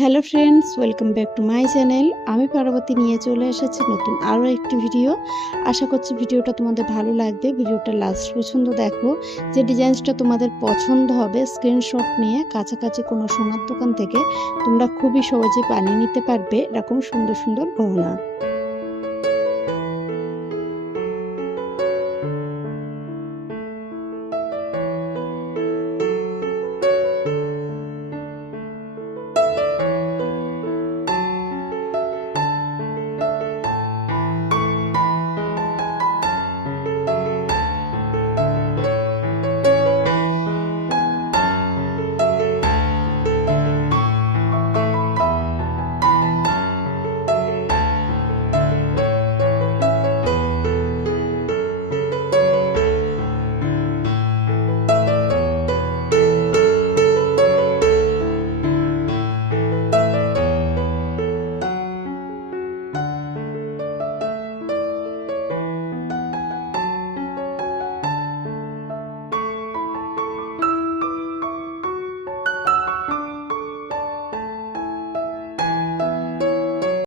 Hello friends, welcome back to my channel. আমি পার্বতী নিয়ে চলে এসেছি নতুন আরও একটি ভিডিও। আশা করছি ভিডিওটা তোমাদের ভালো লাগবে। ভিডিওটা লাস্ট পর্যন্ত দেখো। যে ডিজাইনসটা তোমাদের পছন্দ হবে স্ক্রিনশট নিয়ে কাছাকাছি কোনো সোনার দোকান থেকে তোমরা খুবই সহজে বানিয়ে নিতে পারবে এরকম সুন্দর সুন্দর গহনা।